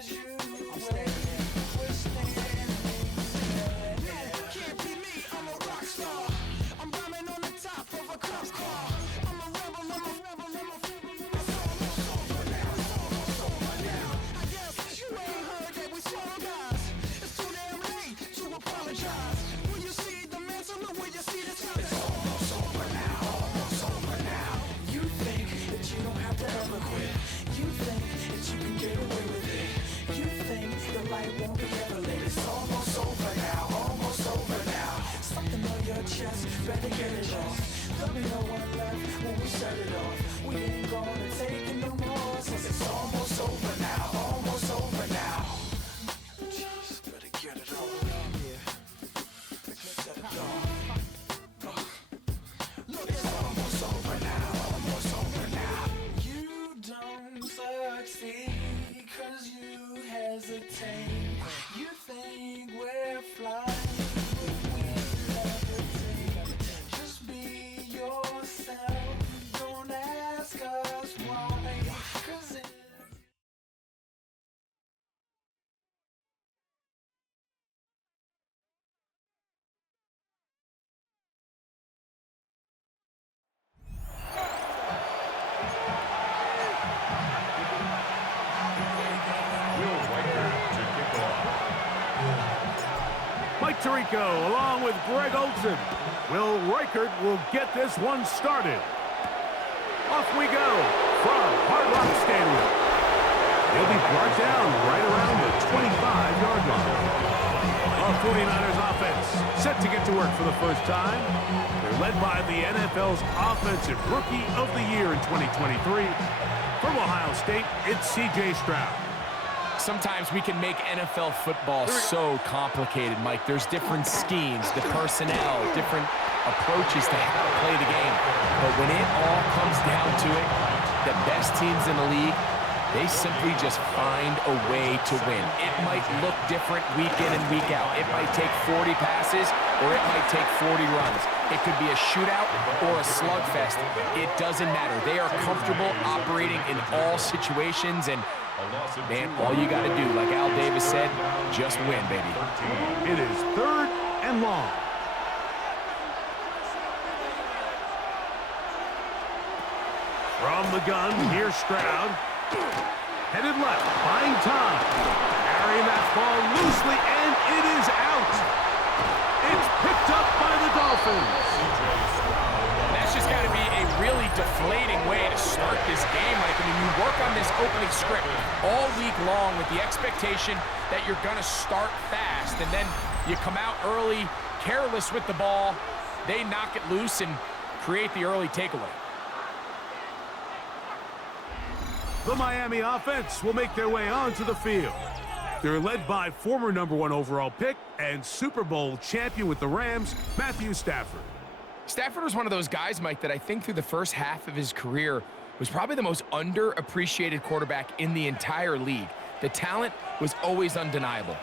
I'm standing here. We're standing here. Can't be me, I'm a rock star. I'm rhyming on the top of a cop car. I'm a rebel, I'm a rebel, I'm a it's almost over now, it's almost over now. I guess you ain't heard that we swallow guys. It's too damn late to apologize. When you see the mantle, look where you see the time. It's almost over now, almost over now. You think that you don't have to ever quit. You think that you can get away with it. You think the light won't be ever lit. It's almost over now, almost over now. Something on your chest, better get it off. There'll be no one left when we set it off. We ain't gonna take it no more, since it's almost over now, almost over now. Just better get it off. Yeah, set it off. Look, it's almost over now, almost over now. You don't succeed 'cause you hesitate. You think we're flying, we levitate. Just be yourself, don't ask us why, 'cause it's Mike Tirico along with Greg Olson. Will Reichert will get this one started. Off we go from Hard Rock Stadium. He'll be brought down right around the 25-yard line. Our 49ers offense set to get to work for the first time. They're led by the NFL's Offensive Rookie of the Year in 2023. From Ohio State, it's C.J. Stroud. Sometimes we can make NFL football so complicated, Mike. There's different schemes, the personnel, different approaches to how to play the game. But when it all comes down to it, the best teams in the league, they simply just find a way to win. It might look different week in and week out. It might take 40 passes or it might take 40 runs. It could be a shootout or a slugfest. It doesn't matter. They are comfortable operating in all situations, and man, all you got to do, like Al Davis said, just win, baby. It is 3rd and long. From the gun, here's Stroud. Headed left, buying time. Carrying that ball loosely, and it is out. It's picked up by the Dolphins. That's just got to be a really deflating way to start this game. Like, I mean, you work on this opening script all week long with the expectation that you're going to start fast, and then you come out early, careless with the ball. They knock it loose and create the early takeaway. The Miami offense will make their way onto the field. They're led by former #1 overall pick and Super Bowl champion with the Rams, Matthew Stafford. Stafford was one of those guys, Mike, that I think through the first half of his career was probably the most underappreciated quarterback in the entire league. The talent was always undeniable.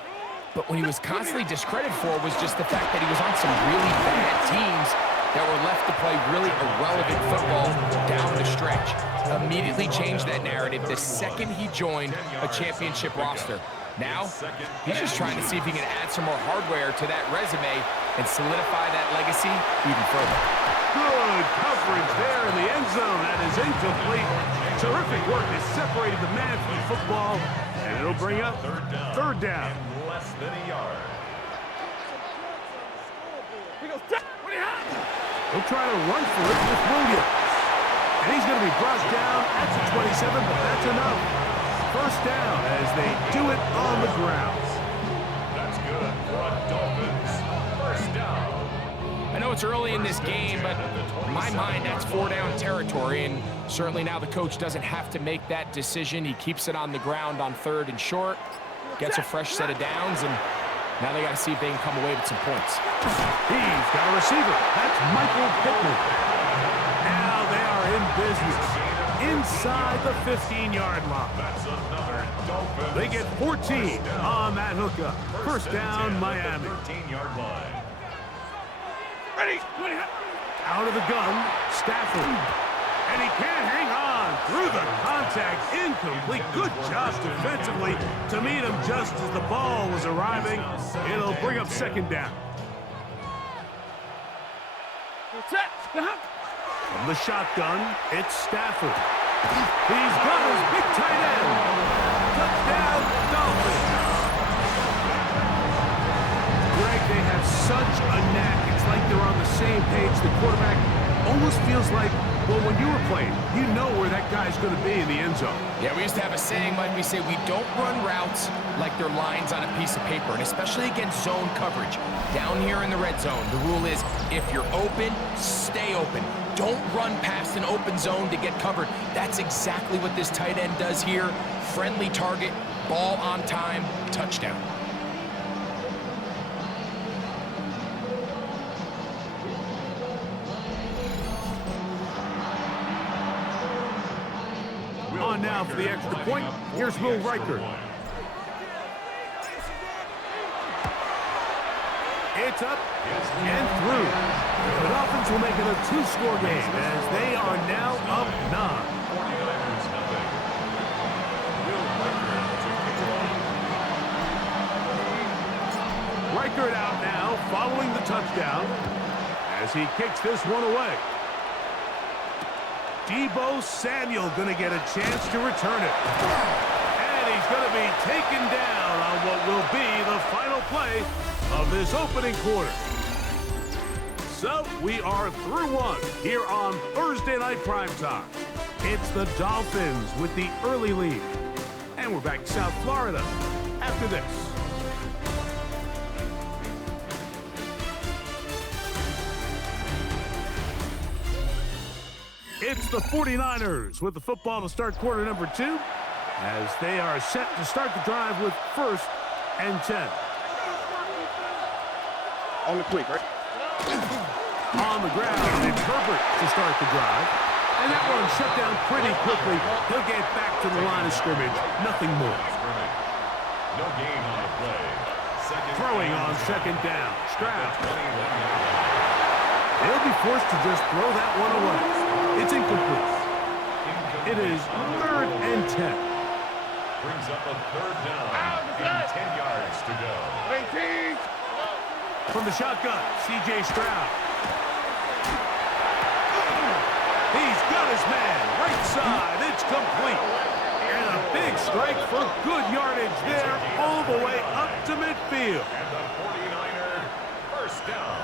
But when he was constantly discredited for was just the fact that he was on some really bad teams that were left to play really irrelevant football down the stretch. Immediately changed that narrative the second he joined a championship roster. Now, he's just trying to see if he can add some more hardware to that resume and solidify that legacy even further. Good coverage there in the end zone. That is incomplete. Terrific work has separated the man from the football, and it'll bring up third down. Less than a yard. He'll try to run for it with Williams. And he's going to be brought down at the 27, but that's enough. First down as they do it on the ground. That's good for Dolphins. First down. I know it's early in this game, but in my mind, that's 4-down territory, and certainly now the coach doesn't have to make that decision. He keeps it on the ground on 3rd and short, gets a fresh set of downs, and now they got to see if they can come away with some points. He's got a receiver. That's Michael Pittman. Now they are in business inside the 15-yard line. That's another Dolphins. They get 14 on that hookup. First down, Miami. 13-yard line. Ready? Out of the gun, Stafford. And he can't hang on through the contact. Incomplete. Good job defensively to meet him just as the ball was arriving. It'll bring up second down. From the shotgun, it's Stafford. He's got his big tight end. Touchdown, Dolphins. Greg, they have such a knack. It's like they're on the same page. The quarterback almost feels like, well, when you were playing, you know where that guy's going to be in the end zone. Yeah, we used to have a saying, Mike, we say we don't run routes like they're lines on a piece of paper, and especially against zone coverage. Down here in the red zone, the rule is if you're open, stay open. Don't run past an open zone to get covered. That's exactly what this tight end does here. Friendly target, ball on time, touchdown. On now for the extra point. Here's Will Riker. It's up and through. The Dolphins will make it a two-score game as they are now up 9. Riker out now following the touchdown as he kicks this one away. Deebo Samuel going to get a chance to return it. And he's going to be taken down on what will be the final play of this opening quarter. So we are through one here on Thursday Night Primetime. It's the Dolphins with the early lead. And we're back to South Florida after this. It's the 49ers with the football to start quarter number 2 as they are set to start the drive with 1st and 10. On the quick, right? On the ground, it's Herbert to start the drive. And that one shut down pretty quickly. He'll get back to the line of scrimmage. Nothing more. No gain on the play. Throwing on second down. Stroud. They'll be forced to just throw that one away. It's incomplete. It is 3rd and 10. Brings up a 3rd down and 10 yards to go. 18. From the shotgun, C.J. Stroud. He's got his man right side. It's complete. And a big strike for good yardage there all the way up to midfield. And the 49er 1st down.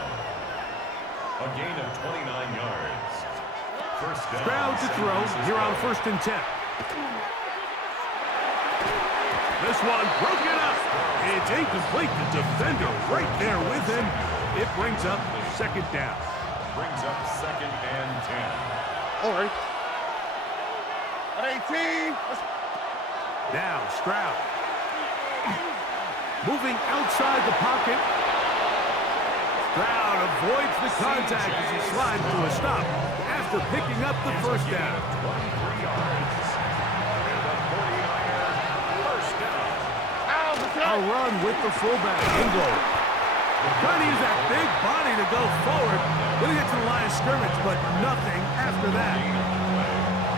A gain of 29 yards. 1st down. Stroud to throw here on 1st and 10. This one broken up. It's incomplete. The defender right there with him. It brings up 2nd down. Brings up 2nd and 10. All right. At 18. Now Stroud. Moving outside the pocket. Stroud avoids the contact as he slides to a stop after picking up the 1st down. 23 yards. And the 49er 1st down. A run with the fullback, Ingo. Trying to use that big body to go forward. Gonna get to the line of scrimmage, but nothing after that.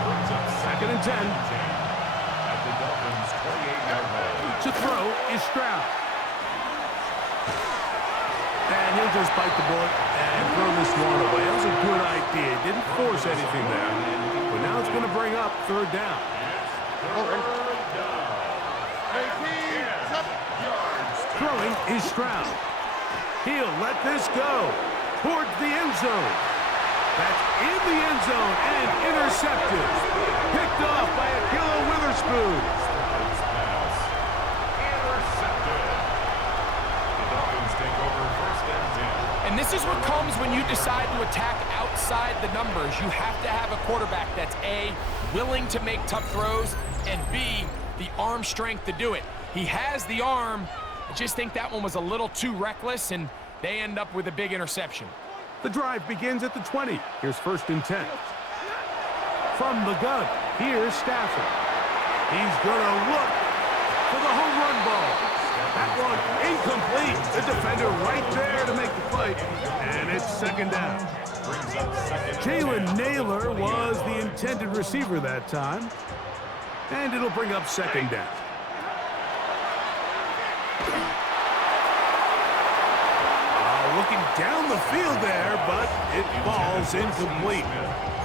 Brings up 2nd and 10. At the Dolphins' 28-yard line. To throw is Stroud. And he'll just bite the bullet and throw this one away. That was a good idea. Didn't force anything there. But now it's going to bring up 3rd down. Throwing is Stroud. He'll let this go towards the end zone. That's in the end zone and intercepted. Picked off by Akilo Witherspoon. And this is what comes when you decide to attack outside the numbers. You have to have a quarterback that's A, willing to make tough throws, and B, the arm strength to do it. He has the arm. I just think that one was a little too reckless, and they end up with a big interception. The drive begins at the 20. Here's 1st and 10. From the gun, here's Stafford. He's going to look for the home run ball. That one incomplete. The defender right there to make the play. And it's second down. Jalen Naylor was the intended receiver that time. And it'll bring up second down. Looking down the field there, but it falls incomplete.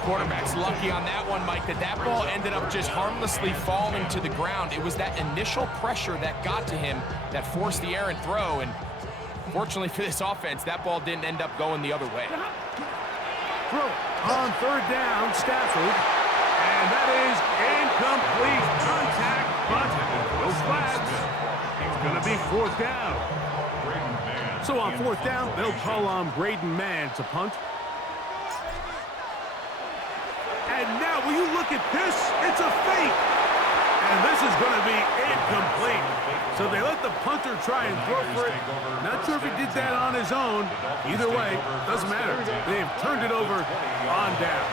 Quarterback's lucky on that one, Mike, that ball ended up just harmlessly falling to the ground. It was that initial pressure that got to him that forced the errant throw, and fortunately for this offense, that ball didn't end up going the other way. Throw on third down, Stafford, and that is incomplete. Contact, but no flags. It's going to be fourth down. So on fourth down, they'll call on Braden Mann to punt. And now, will you look at this? It's a fake. And this is going to be incomplete. So they let the punter try and throw for it. Not sure if he did that on his own. Either way, doesn't matter. They've turned it over on down.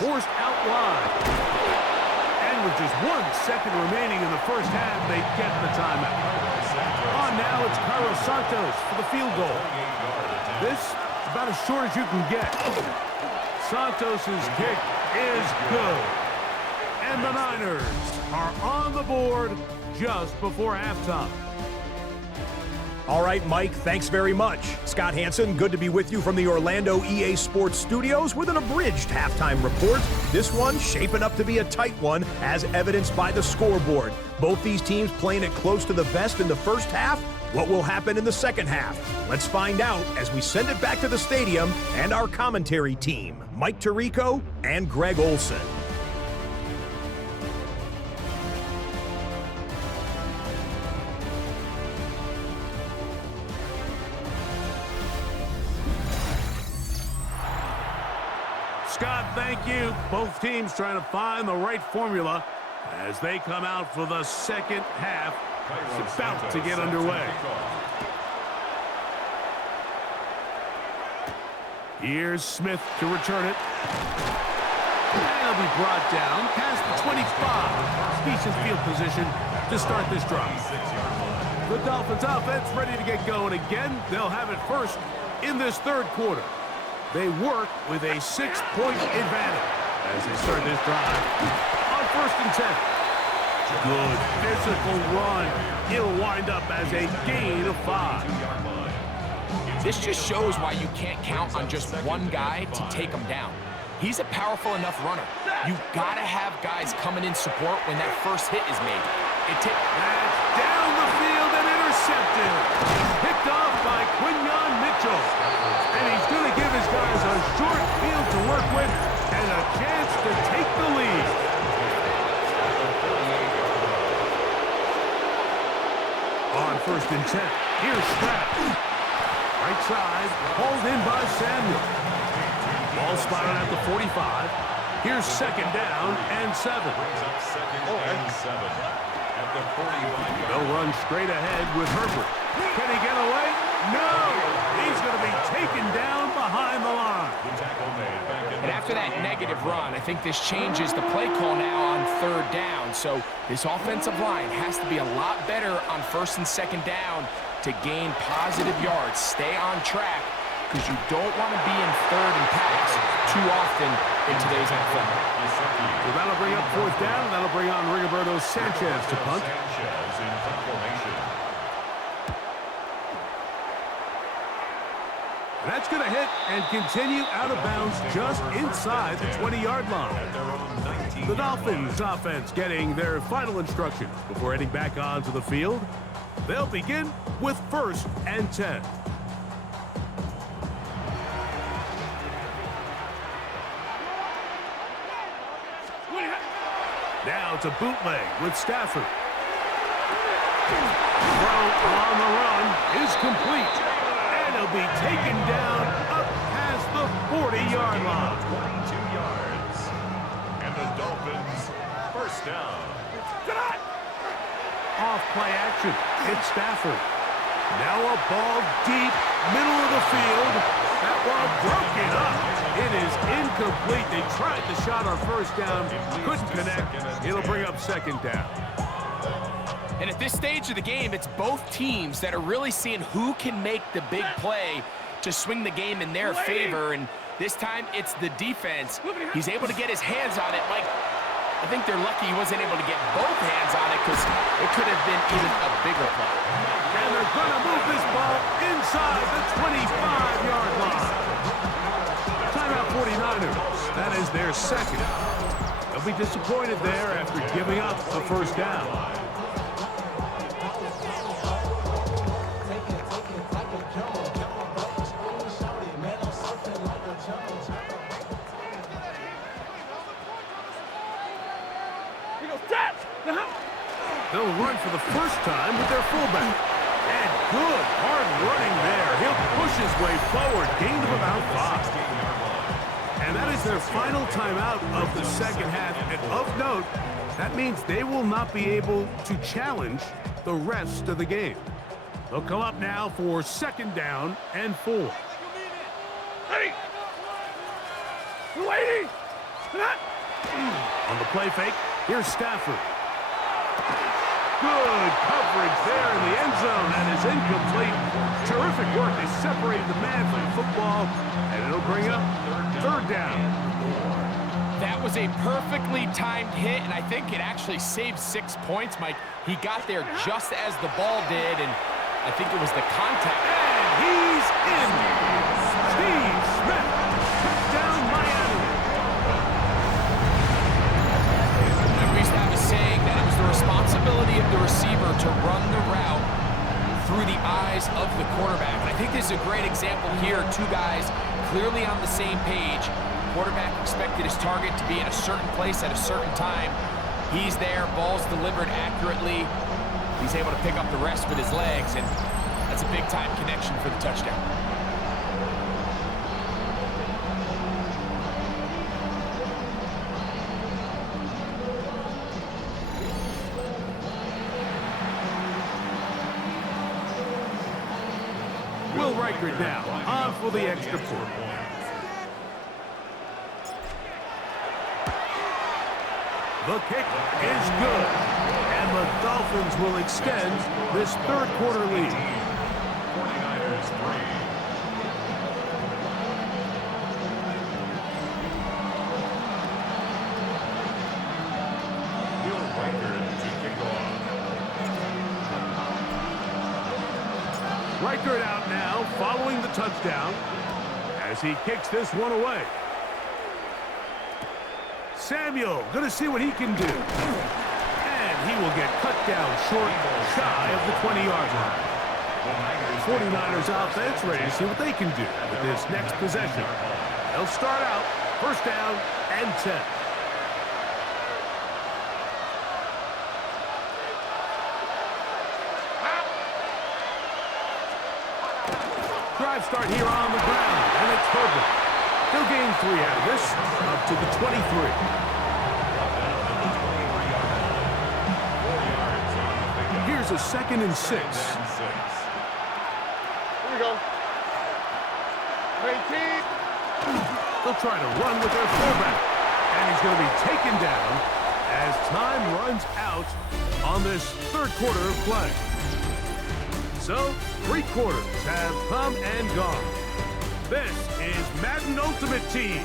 Forced out wide. With just 1 second remaining in the first half, they get the timeout. On now, it's Carlos Santos for the field goal. This is about as short as you can get. Santos' kick is good. And the Niners are on the board just before halftime. All right, Mike, thanks very much. Scott Hansen, good to be with you from the Orlando EA Sports Studios with an abridged halftime report. This one shaping up to be a tight one, as evidenced by the scoreboard. Both these teams playing it close to the vest in the first half. What will happen in the second half? Let's find out as we send it back to the stadium and our commentary team, Mike Tirico and Greg Olson. Scott, thank you. Both teams trying to find the right formula as they come out for the second half. It's about to get underway. Here's Smith to return it. And he'll be brought down past the 25. Decent field position to start this drive. The Dolphins offense ready to get going again. They'll have it first in this third quarter. They work with a 6-point advantage as they start this drive on 1st and 10. Good physical run. It'll wind up as a gain of 5. This just shows why you can't count on just one guy to take him down. He's a powerful enough runner. You've got to have guys coming in support when that first hit is made. That's down the field and intercepted. Picked off by Quinyon Mitchell. And he's going to give his guys a short field to work with and a chance to take the lead. On 1st and 10, here's Strapp. Right side, hauled in by Samuel. Ball spotted at the 45. Here's 2nd down and 7. They'll run straight ahead with Herbert. Can he get away? No! He's going to be taken down behind the line. And after that negative run, I think this changes the play call now on 3rd down. So this offensive line has to be a lot better on 1st and 2nd down to gain positive yards. Stay on track, because you don't want to be in 3rd and pass too often in today's NFL. So that'll bring up 4th down, and that'll bring on Rigoberto Sanchez to punt. That's going to hit and continue out of bounds just inside the 20-yard line. The Dolphins offense getting their final instructions before heading back onto the field. They'll begin with 1st and 10. Now it's a bootleg with Stafford. Throw on the run is complete. And he'll be taken down up past the 40-yard line. 22 yards. And the Dolphins, 1st down. Off play action. It's Stafford. Now a ball deep, middle of the field. That ball broken up. It is incomplete. They tried the shot on first down, couldn't connect. It'll bring up second down. And at this stage of the game, it's both teams that are really seeing who can make the big play to swing the game in their favor. And this time, it's the defense. He's able to get his hands on it. Mike, I think they're lucky he wasn't able to get both hands on it because it could have been even a bigger play. And they're going to move this ball inside the 25-yard line. Timeout 49ers. That is their second. They'll be disappointed there after giving up a first down. They'll run for the first time with their fullback. And good, hard running there. He'll push his way forward, gain of about 5. And that is their final timeout of the second half. And of note, that means they will not be able to challenge the rest of the game. They'll come up now for second down and 4. Ready. 280. On the play fake, here's Stafford. Good coverage there in the end zone. That is incomplete. Terrific work. They separated the man from the football, and it'll bring up third down. That was a perfectly timed hit, and I think it actually saved 6 points, Mike. He got there just as the ball did, and I think it was the contact. And he's in. Steve Smith. Touchdown, Miami. We used to have a saying that it was the responsibility of the receiver to run the route through the eyes of the quarterback. And I think this is a great example here. Two guys clearly on the same page. Quarterback expected his target to be in a certain place at a certain time. He's there, ball's delivered accurately. He's able to pick up the rest with his legs, and that's a big-time connection for the touchdown. Will Reichert now on for the extra point. The kick is good, and the Dolphins will extend this third quarter lead. 49ers 3. Will Reichert to kick off. Reichert out now following the touchdown as he kicks this one away. Samuel going to see what he can do. And he will get cut down short, shy of the 20-yard line. 49ers offense ready to see what they can do with this next possession. They'll start out first down and 10. Drive start here on the ground, and it's Herbert. He'll gain 3 out of this, up to the 23. Here's a 2nd and 6. Here we go. 18. They'll try to run with their fullback, and he's going to be taken down as time runs out on this third quarter of play. So, 3 quarters have come and gone. This is Madden Ultimate Team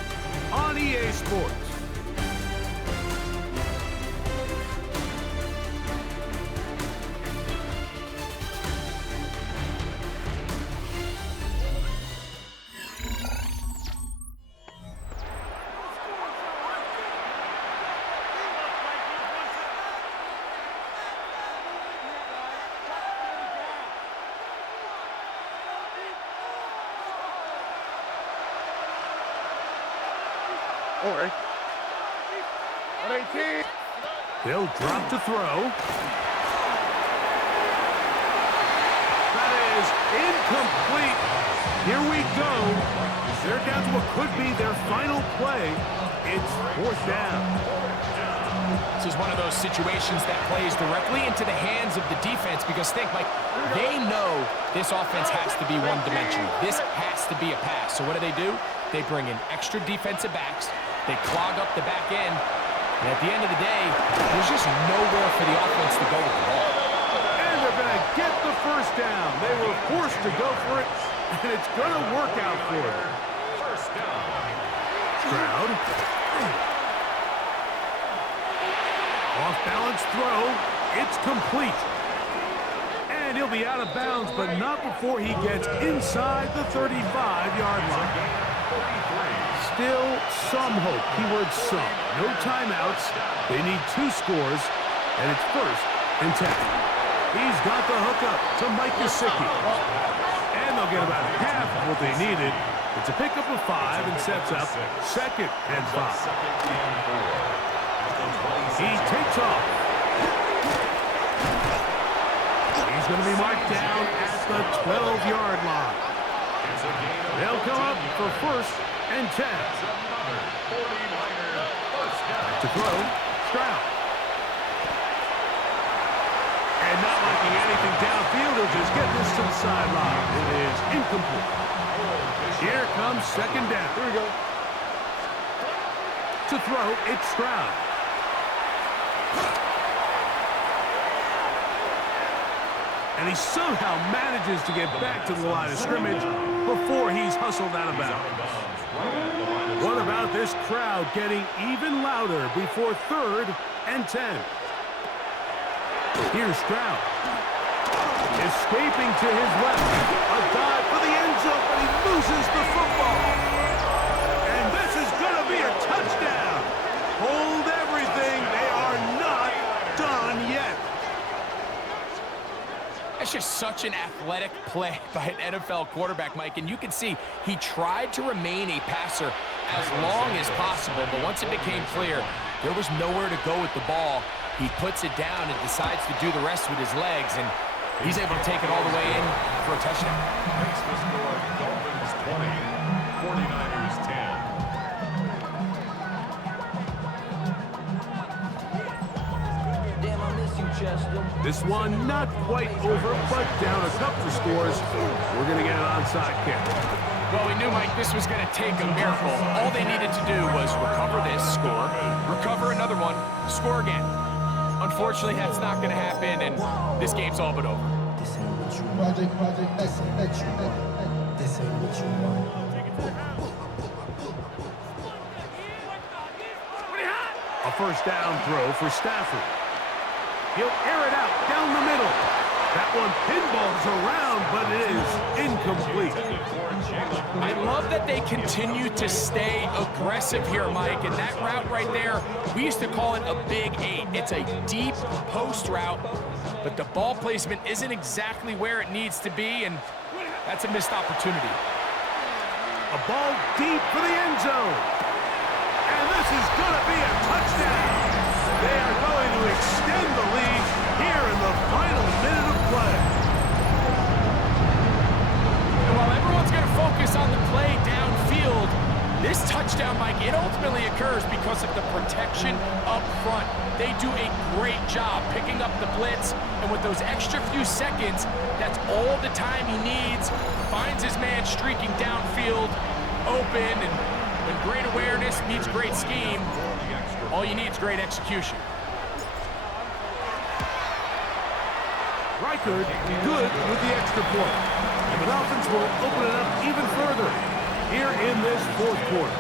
on EA Sports. All right. 18. They'll drop to throw. That is incomplete. Here we go. They're down to what could be their final play. It's 4th down. timeouts is one of those situations that plays directly into the hands of the defense because think, Mike, they know this offense has to be one-dimensional. This has to be a pass. So what do? They bring in extra defensive backs. They clog up the back end. And at the end of the day, there's just nowhere for the offense to go with the ball. And they're going to get the first down. They were forced to go for it, and it's going to work out for them. First down. Stroud. Off-balance throw. It's complete. And he'll be out of bounds, but not before he gets inside the 35-yard line. Still some hope. Keyword some. No timeouts. They need 2 scores, and it's 1st and 10. He's got the hookup to Mike Gesicki. And they'll get about half of what they needed. It's a pickup of 5 and sets up 2nd and 5. He takes off. He's going to be marked down at the 12-yard line. They'll come up for 1st and 10. To throw, Stroud. And not liking anything downfield, he'll just get this to the sideline. It is incomplete. Here comes 2nd down. Here we go. To throw, it's Stroud. And he somehow manages to get back to the line of scrimmage before he's hustled out of bounds. What about this crowd getting even louder before 3rd and 10? Here's Stroud. Escaping to his left. A dive for the end zone, but he loses the football. And this is going to be a touchdown. Hold everything. They are not done yet. That's just such an athletic play by an NFL quarterback, Mike, and you can see he tried to remain a passer as long as possible, but once it became clear there was nowhere to go with the ball, he puts it down and decides to do the rest with his legs, and he's able to take it all the way in for a touchdown. Makes the score Dolphins 20, 49ers 10. This one not quite over, but down a couple of scores. We're going to get an onside kick. Well, we knew, Mike, this was going to take a miracle. All they needed to do was recover this, score, recover another one, score again. Unfortunately, that's not going to happen, and this game's all but over. This ain't what you want. This ain't what you want. A 1st down throw for Stafford. He'll air it out down the middle. That one pinballs around, but it is incomplete. I love that they continue to stay aggressive here, Mike, and that route right there, we used to call it a big 8. It's a deep post route, but the ball placement isn't exactly where it needs to be, and that's a missed opportunity. A ball deep for the end zone. And this is going to be a touchdown. They are going to extend the lead here in the final minute of play. And while everyone's going to focus on the play downfield, this touchdown, Mike, it ultimately occurs because of the protection up front. They do a great job picking up the blitz, and with those extra few seconds, that's all the time he needs. Finds his man streaking downfield, open, and when great awareness meets great scheme, all you need is great execution. Reichard good with the extra point. And the Dolphins will open it up even further here in this 4th quarter.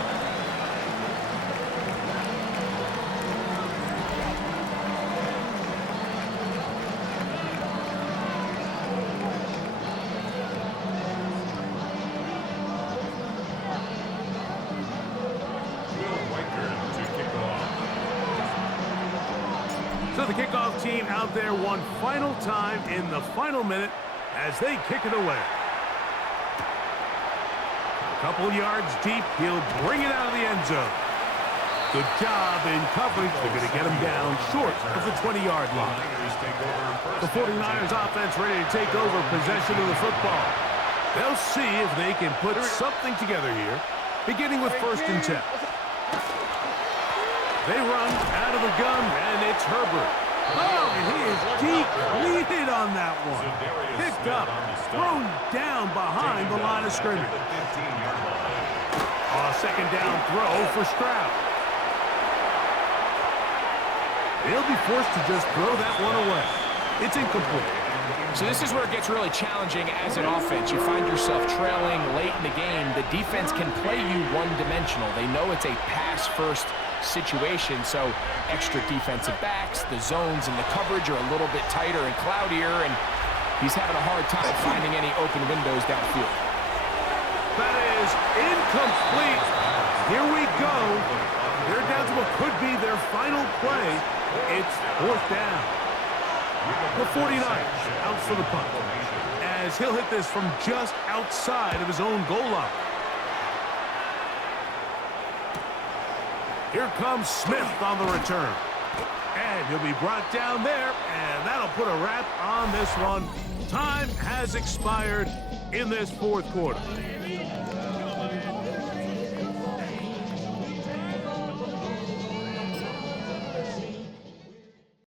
So the kickoff team out there one final time in the final minute as they kick it away. A couple yards deep, he'll bring it out of the end zone. Good job in coverage. They're going to get him down short of the 20-yard line. The 49ers offense ready to take over possession of the football. They'll see if they can put something together here, beginning with 1st and 10. They run out of the gun, and they It's Herbert. Oh, and he is depleted on that one. Picked up, thrown down behind the line of scrimmage. Second down throw for Stroud. He'll be forced to just throw that one away. It's incomplete. So this is where it gets really challenging as an offense. You find yourself trailing late in the game. The defense can play you one-dimensional. They know it's a pass-first situation, so extra defensive backs, the zones and the coverage are a little bit tighter and cloudier, and he's having a hard time finding any open windows downfield. That is incomplete. Here we go. They're down to what could be their final play. It's fourth down. The 49ers out for the punt, as he'll hit this from just outside of his own goal line. Here comes Smith on the return. And he'll be brought down there, and that'll put a wrap on this one. Time has expired in this fourth quarter.